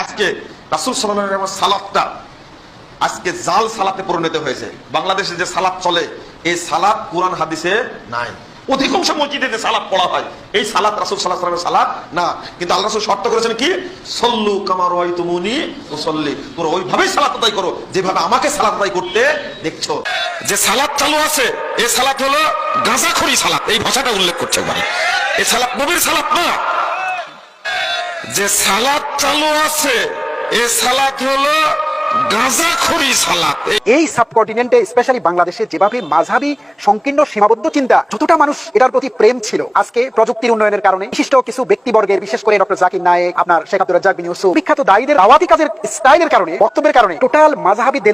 আজকে রাসুল সাল্লামের সালাদটা আজকে জাল সালাতে পরিণত হয়েছে। বাংলাদেশে যে সালাদ চলে, এই সালাদ কোরআন, হাদিসে নাই। অধিকাংশ মসজিদে যে সালাদ পড়া হয়, এই সালাদ রাসুল সাল্লাহ সাল্লামের সালাদ না। কিন্তু আল্লাহ রাসুল শর্ত করেছেন কি? সল্লু কামার ওয়াই তুমুনি মুসল্লি তোমরা ওইভাবেই সালাত আদায় করো, যেভাবে আমাকে সালাত আদায় করতে দেখছ। যে সালাদ চালু আছে, এই সালাত হলো গাঁজাখড়ি সালাত। এই ভাষাটা উল্লেখ করছে মানে এই সালাত নবীর সালাত না। যে সালাদ চালু আছে এ সালাদ হলো এই সাবকন্টিনেন্টে স্পেশালি বাংলাদেশে যেভাবে মাঝাবি সংকীর্ণ সীমাবদ্ধ চিন্তা যতটা মানুষ এটার প্রতি প্রেম ছিল আজকে প্রযুক্তির উন্নয়নের কারণে বিশিষ্ট কিছু ব্যক্তিবর্গের বিশেষ করে ডক্টর জাকির আপনার শেখ আব্দুল বিখ্যাত দায়ীদের কাজের স্টাইলের কারণে বক্তব্যের কারণে টোটাল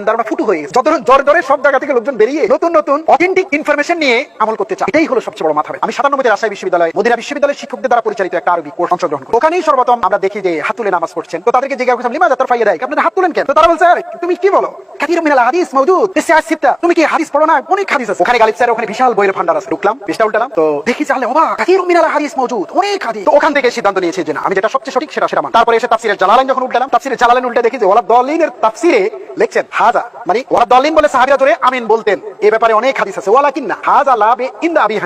ধারণা ফুটু হয়ে যত জ্বর জ্বরে সব জায়গা থেকে লোকজন বেরিয়ে নতুন নতুন অথেন্টিক ইনফরমেশন নিয়ে আমল করতে চায়। এটাই হলো সবচেয়ে বড় মাথা। আমি সাতানব্বইতে রাজশাহী বিশ্ববিদ্যালয় মদিনা বিশ্ববিদ্যালয়ের শিক্ষকদের দ্বারা পরিচালিত একটা আরবি কোর্স অংশগ্রহণ ওখানেই আমরা দেখি যে হাত নামাজ পড়ছেন। তো তাদেরকে জিজ্ঞাসা লিমা যাত্রা ফাইয়া দেয়? আপনারা হাত তুলেন কেন? তো তারা বলছে "আরে, তুমি কি তুমি না না যেটা মান। মানে আমিন বলতেন। এই ব্যাপারে অনেক হাদিস আছে। ইন্দা আবি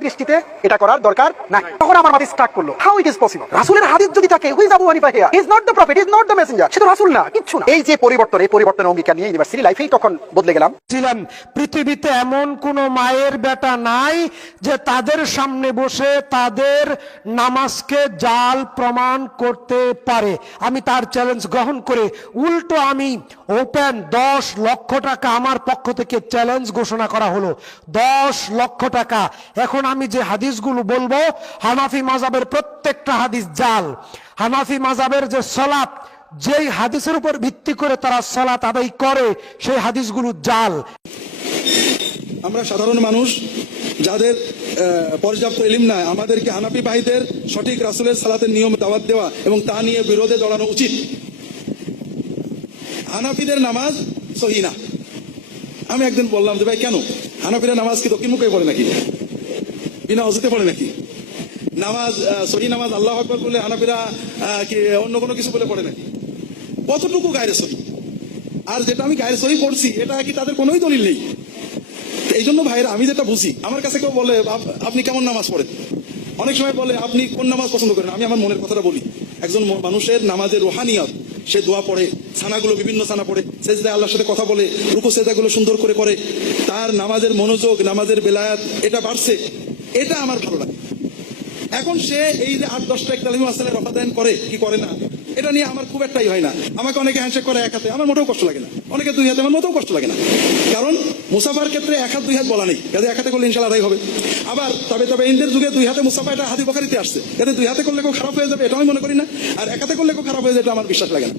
দৃষ্টিতে এটা করার দরকার নাই। তখন আমার স্টার্ট করল হাউ ইট ইজ পসিবল হাদিস যদি থাকে নট ইজ নট না, কিচ্ছু না। এই যে পরিবর্তন, এই পরিবর্তনের অঙ্গীকার নিয়ে ইউনিভার্সিটি লাইফেই তখন বদলে গেলাম। ছিলেন, পৃথিবীতে এমন কোন মায়ের বেটা নাই যে তাদের সামনে বসে তাদের নামাজকে জাল প্রমাণ করতে পারে। আমি তার চ্যালেঞ্জ গ্রহণ করে উল্টো আমি ওপেন দশ লক্ষ টাকা আমার পক্ষ থেকে চ্যালেঞ্জ ঘোষণা করা হলো। দশ লক্ষ টাকা। এখন আমি যে হাদিসগুলো বলব, হানাফি মাজাবের প্রত্যেকটা হাদিস জাল। হানাফি মাজাবের যে সলাপ যেই হাদিসের উপর ভিত্তি করে তারা সালাত আদায় করে, সেই হাদিসগুলো জাল। আমরা সাধারণ মানুষ, যাদের পর্যাপ্ত এলিম নাই, আমাদেরকে হানাফি ভাইদের সঠিক রাসুলের সালাতের নিয়ম, দাওয়াত দেওয়া এবং তা নিয়ে বিরোধে জড়ানো উচিত। হানাফিদের নামাজ সহি না। আমি একদিন বললাম যে, ভাই, কেন? হানাফিরা নামাজ কি দক্ষিণ মুখে পড়ে নাকি? বিনা অজুতে পড়ে নাকি? নামাজ সহি নামাজ আল্লাহ আকবর বলে হানাফিরা কি অন্য কোনো কিছু বলে পড়ে নাকি? কতটুকু গায়ের সহি? আর যেটা আমি গায়ের সহি পড়ছি, এটা কি তাদের কোনোই দলিল নেই? এই জন্য ভাইরা আমি যেটা বুঝি, আমার কাছে কেউ বলে, "আপ- আপনি কেমন নামাজ পড়েন? অনেক সময় বলে, আপনি কোন নামাজ পছন্দ করেন? আমি আমার মনের কথাটা বলি। একজন মানুষের নামাজের রোহানিয়ত, সে দোয়া পড়ে, ছানাগুলো বিভিন্ন ছানা পড়ে, সেজদায় আল্লাহর সাথে কথা বলে, রুকু সেজদাগুলো সুন্দর করে করে, তার নামাজের মনোযোগ, নামাজের বেলায়াত, এটা বাড়ছে। এটা আমার ভালো লাগে। এখন সে এই যে আট, দশটা একটা আসলে রফাদায়ন করে, কি করে না? এটা নিয়ে আমার খুব একটাই হয় না। আমাকে অনেকে হ্যান্ডশেক করে এক হাতে। আমার মোটেও কষ্ট লাগে না। অনেকে দুই হাতে, আমার মোটেও কষ্ট লাগে না। কারণ মুসাফার ক্ষেত্রে এক হাত, দুই হাত বলা নেই। কাজে এক হাতে করলে ইনশাল আদায় হবে। আবার তবে তবে ইন্দের যুগে দুই হাতে মুসাফা এটা হাতি বকারিতে আসছে। যাতে দুই হাতে করলে কেউ খারাপ হয়ে যাবে, এটা আমি মনে করি না। আর এক হাতে করলে কেউ খারাপ হয়ে যাবে, এটা আমার বিশ্বাস লাগে না।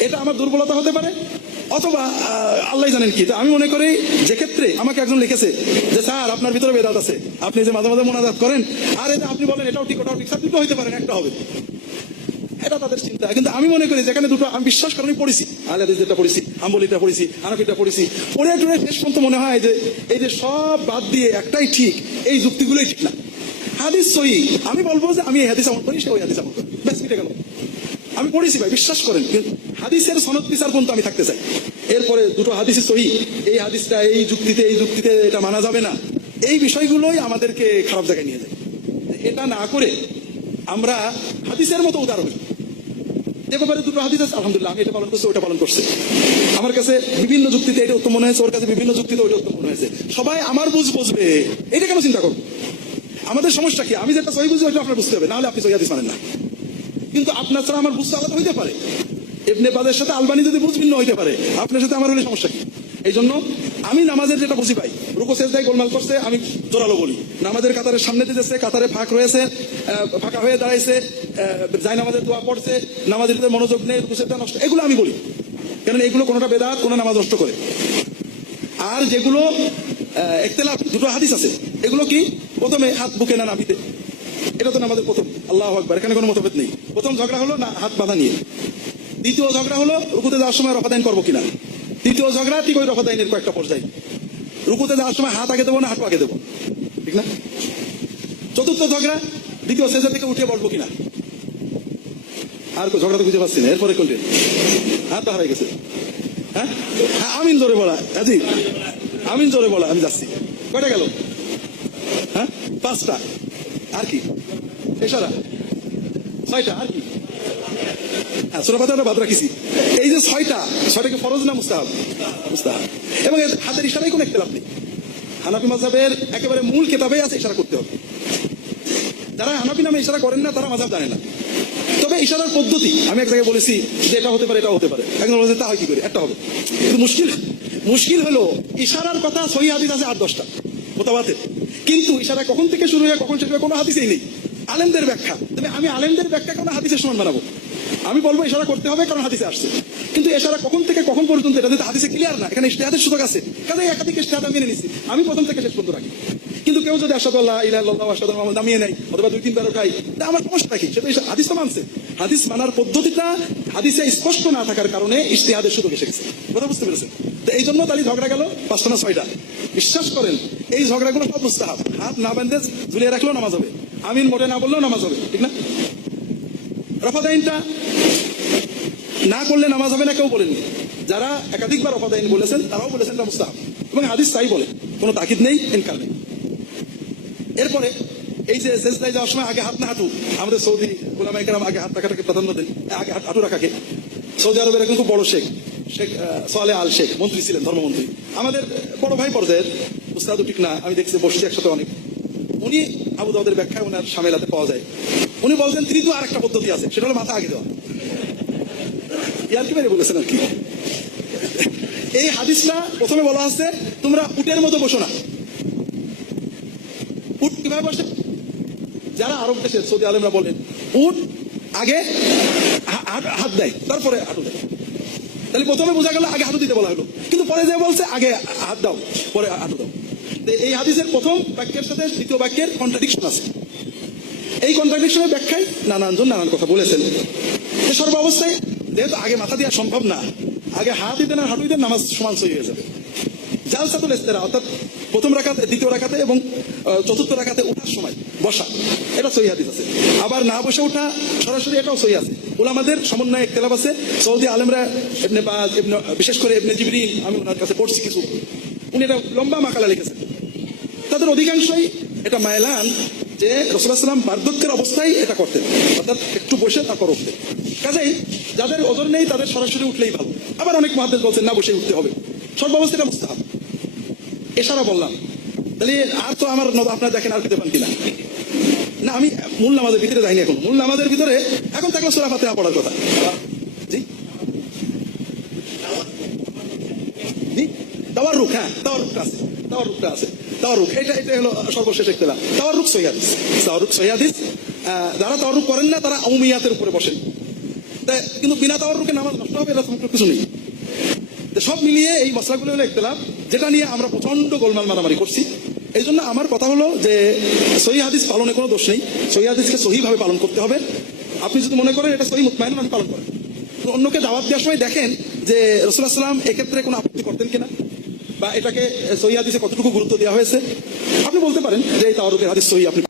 এটা আমার দুর্বলতা হতে পারে। অথবা আল্লাহ জানেন কি? তা আমি মনে করি যে ক্ষেত্রে আমাকে একজন লিখেছে যে, স্যার, আপনার ভিতরে বেদাত আছে। আপনি যে মাঝে মাঝে মোনাজাত করেন, আর এটা আপনি বলেন, এটাও ঠিক, ওটাও ঠিক। স্যার, দুটো হইতে পারেন একটা হবে। এটা তাদের চিন্তা। কিন্তু আমি মনে করি যেখানে দুটো, আমি বিশ্বাস করে, আমি পড়েছি। আলাদিস যেটা পড়েছি আম্বলিটা পড়েছি আনাফিটা পড়েছি। পড়ে টুড়ে শেষ পর্যন্ত মনে হয় যে, এই যে সব বাদ দিয়ে একটাই ঠিক, এই যুক্তিগুলোই ঠিক না। হাদিস সহি। আমি বলব যে, আমি এই হাদিস আমল করি, সে ওই হাদিস আমল করি। ব্যাস, মিটে গেল। আমি পড়েছি ভাই, বিশ্বাস করেন। কিন্তু হাদিসের সনদ বিচার পর্যন্ত আমি থাকতে চাই। এরপরে দুটো হাদিসই সহি। এই হাদিসটা, এই যুক্তিতে এই যুক্তিতে এটা মানা যাবে না। এই বিষয়গুলোই আমাদেরকে খারাপ জায়গায় নিয়ে যায়। এটা না করে আমরা হাদিসের মতো উদাহরণ। যে ব্যাপারে দুটো হাদিস আছে, আলহামদুলিল্লাহ, আমি এটা পালন করছি, ওটা পালন করছে। আমার কাছে বিভিন্ন যুক্তিতে এটা উত্তম মনে হয়েছে, ওর কাছে বিভিন্ন যুক্তিতে ওটা উত্তম মনে হয়েছে। সবাই আমার বুঝ বুঝবে। এটা কেন চিন্তা করব? আমাদের সমস্যা কি? আমি যেটা সহি বুঝি, ওইটা আপনার বুঝতে হবে। নাহলে আপনি সহি হাদিস মানেন না। কিন্তু আপনার ছাড়া আমার বুঝতে আলাদা হইতে পারে। এমনি বাদের সাথে আলবানি যদি ভিন্ন হইতে পারে, আপনার সাথে আমার হলে সমস্যা কি? এই জন্য আমি নামাজের যেটা বুঝি পাই, রুকো শেষদায় গোলমাল করছে, আমি জোরালো বলি। নামাজের কাতারের সামনে দিতেছে, কাতারে ফাঁক রয়েছে ফাঁকা হয়ে দাঁড়াইছে যাই নামাজের দোয়া পড়ছে, নামাজের মনোযোগ নেই, রুকু, সেজদা নষ্ট, এগুলো আমি বলি। কারণ এগুলো কোনোটা বেদাত, কোনো নামাজ নষ্ট করে। আর যেগুলো একতেলাফ, দুটো হাদিস আছে। এগুলো কি? প্রথমে হাত বুকে না নাবিতে এটা তো আমাদের প্রথম। আল্লাহ আকবার, এখানে কোনো মতভেদ নেই। প্রথম ঝগড়া হলো না, হাত বাঁধা নিয়ে। দ্বিতীয় ঝগড়া হলো রুকুতে যাওয়ার সময় রফাদাইন করব কিনা? তৃতীয় ঝগড়া ঠিক ওই রফাদাইনের কয়েকটা পর্যায়ে রুকুতে যাওয়ার সময় হাত আগে দেবো না হাত আগে দেবো? ঠিক না? চতুর্থ ঝগড়া দ্বিতীয় শেষের থেকে উঠে বসবো কিনা? আর ঝগড়া তো খুঁজে পাচ্ছি না এরপরে কোনটি হাত হারাই গেছে। হ্যাঁ? হ্যাঁ, আমিন জোরে বলা। আজি আমিন জোরে বলা আমি যাচ্ছি। কয়টা গেল? হ্যাঁ? পাঁচটা। আর কি? এছাড়া ছয়টা। আর কি? হ্যাঁ এই যে ছয়টা, ছয়টাকে ফরজ না মুস্তাহাব? মুস্তাহাব। এবং হাতের ইশারাই কোনো নেই। মাযহাবের একেবারে মূল আছে ইশারা করতে হবে। যারা নামে ইশারা করেন না, তারা মাযহাব জানে না। তবে ইশারার পদ্ধতি, আমি এক জায়গায় বলেছি যে এটা হতে পারে এটা হতে পারে। একজন বলেছে, তা হয় কি করে? একটা হবে। কিন্তু মুশকিল মুশকিল হলো, ইশারার কথা সহি হাদিস আছে আট, দশটা। মোতাবাতের। কিন্তু ইশারা কখন থেকে শুরু হয়, কখন শেষ কোনো হাদিসেই নেই। আলেমদের ব্যাখ্যা। তবে আমি আলেমদের ব্যাখ্যা কোনো হাদিসের সমান বানাবো? আমি বলব ইশারা করতে হবে, কারণ হাদিসে আসছে। কিন্তু এশারা কখন থেকে কখন পর্যন্ত, এটা যদি হাদিসে ক্লিয়ার না, এখানে ইশতেহাদের সুযোগ আছে। কাজে একাধিক ইশতেহাদ মেনে নিচ্ছি আমি প্রথম থেকে শেষ পর্যন্ত রাখি। কিন্তু কেউ যদি আসাদ আল্লাহ ইলাহ আল্লাহ আসাদ মোহাম্মদ নামিয়ে নেয়, অথবা দুই, তিনবার ওঠাই তা আমার সমস্যা রাখি। সেটা হাদিস মানছে। হাদিস মানার পদ্ধতিটা হাদিসে স্পষ্ট না থাকার কারণে ইশতেহাদের সুযোগ এসে গেছে। কথা বুঝতে পেরেছেন? তো এই জন্য তাহলে ঝগড়া গেল, পাঁচটা না ছয়টা। বিশ্বাস করেন, এই ঝগড়াগুলো সব মুস্তাহাব। হাত না বান্ধে ঝুলিয়ে রাখলেও নামাজ হবে। আমিন মোটে না বললেও নামাজ হবে, ঠিক না? রফাদাইনটা না করলে নামাজ হবে না, কেউ বলেননি। যারা একাধিকবার অপাদায়ন বলেছেন, তারাও বলেছেন মুস্তাহাব। এবং হাদিস তাই বলে, কোনো তাকিদ নেই, ইনকার নেই। এরপরে এই যে সেজদায় যাওয়ার সময় আগে হাত না হাঁটু, আমাদের সৌদি গোলাম একরাম আগে হাত রাখাটাকে প্রাধান্য দেন, আগে হাত- হাঁটু রাখাকে। সৌদি আরবের এখন খুব বড় শেখ শেখ সোয়ালে আল শেখ, মন্ত্রী ছিলেন, ধর্মমন্ত্রী। আমাদের বড় ভাই পর্যায়ের উস্তাদু ঠিক না, আমি দেখছি বসছি একসাথে অনেক। উনি আবু দাউদের ব্যাখ্যায় ওনার সামেলাতে পাওয়া যায়। উনি বলছেন তৃতীয় আর একটা পদ্ধতি আছে, সেটা হলো মাথা আগে দেওয়া। ইয়ার কি মেরে বলেছেন আর কি। এই হাদিসটা প্রথমে বলা আছে তোমরা উটের মতো বসো না। উট কীভাবে বসে? যারা আরব দেশে, সৌদি আলমরা বলেন উট আগে হাত- দেয়, তারপরে হাঁটু দেয়। তাহলে প্রথমে বোঝা গেল, আগে হাঁটু দিতে বলা হলো। কিন্তু পরে যে বলছে, আগে হাত দাও, পরে হাঁটু দাও। এই হাদিসের প্রথম বাক্যের সাথে দ্বিতীয় বাক্যের কন্ট্রাডিকশন আছে। এই কন্ট্রাডিকশনের ব্যাখ্যায় নানানজন নানান কথা বলেছেন। যে সর্বাবস্থায় যেহেতু আগে মাথা দেওয়া সম্ভব না, আগে হাত দিতেন আর হাঁটু দিতেন, নামাজ সমান সই হয়ে যাবে। জালসাতুল ইস্তেরা, অর্থাৎ প্রথম রাখাতে দ্বিতীয় রাখাতে এবং চতুর্থ রাখাতে ওঠার সময় বসা, এটা সহি হাদিস আছে। আবার না বসে ওঠা সরাসরি এটাও সহি আছে। ওলামাদের সমন্বয়ে একতেলাপ আছে। সৌদি আলেমরা বাজ, ইবনে, বিশেষ করে ইবনে জিবরিল, আমি ওনার কাছে পড়ছি কিছু। উনি এটা লম্বা মাকালা লিখেছেন। তাদের অধিকাংশই এটা মায়লান যে রসুলাম বার্ধক্যের অবস্থায় এটা করতেন। অর্থাৎ একটু বসে তারপর উঠতেন। কাজেই যাদের ওজন নেই তাদের সরাসরি উঠলেই ভালো। আবার অনেক মহাদেশ বলছেন, না, বসে উঠতে হবে। সর্বাবস্থা এটা মুস্তাহাব এছাড়া বললাম, তাহলে আর তো আমার আপনারা দেখেন আর পেতে পান কিনা? না, আমি মূল নামাজের ভিতরে যাইনি এখন। মূল নামাজের ভিতরে এখন থাকল সোরা ফাতেহা পড়ার কথা। জি? জি? রুখ হ্যাঁ তাওয়ার রুখটা আছে। তাওয়ার রুখটা আছে। তাওয়ার এটা এটা হলো সর্বশেষ তাওয়ার রুখ সহিদিস তাওয়ার রুখ যারা তাওয়ার করেন না, তারা অমিয়াতের উপরে বসেন। কিন্তু বিনা তাওয়ার রুখে নামাজ নষ্ট হবে, এরকম কিছু নেই। সব মিলিয়ে এই মশলাগুলো হলো একতলাফ, যেটা নিয়ে আমরা প্রচণ্ড গোলমাল মারামারি করছি। এই জন্য আমার কথা হলো যে, সহি হাদিস পালনে কোনো দোষ নেই। সহি হাদিসকে সহিভাবে পালন করতে হবে। আপনি যদি মনে করেন এটা সহি মুতমাইন পালন করেন অন্যকে দাওয়াত দেওয়ার সময় দেখেন যে রসুল্লাহ সাল্লাম এক্ষেত্রে কোনো আপত্তি করতেন কিনা? বা এটাকে সহি হাদিসে কতটুকু গুরুত্ব দেওয়া হয়েছে? আপনি বলতে পারেন যে এই তাওয়ারুকের হাদিস সহি আপনি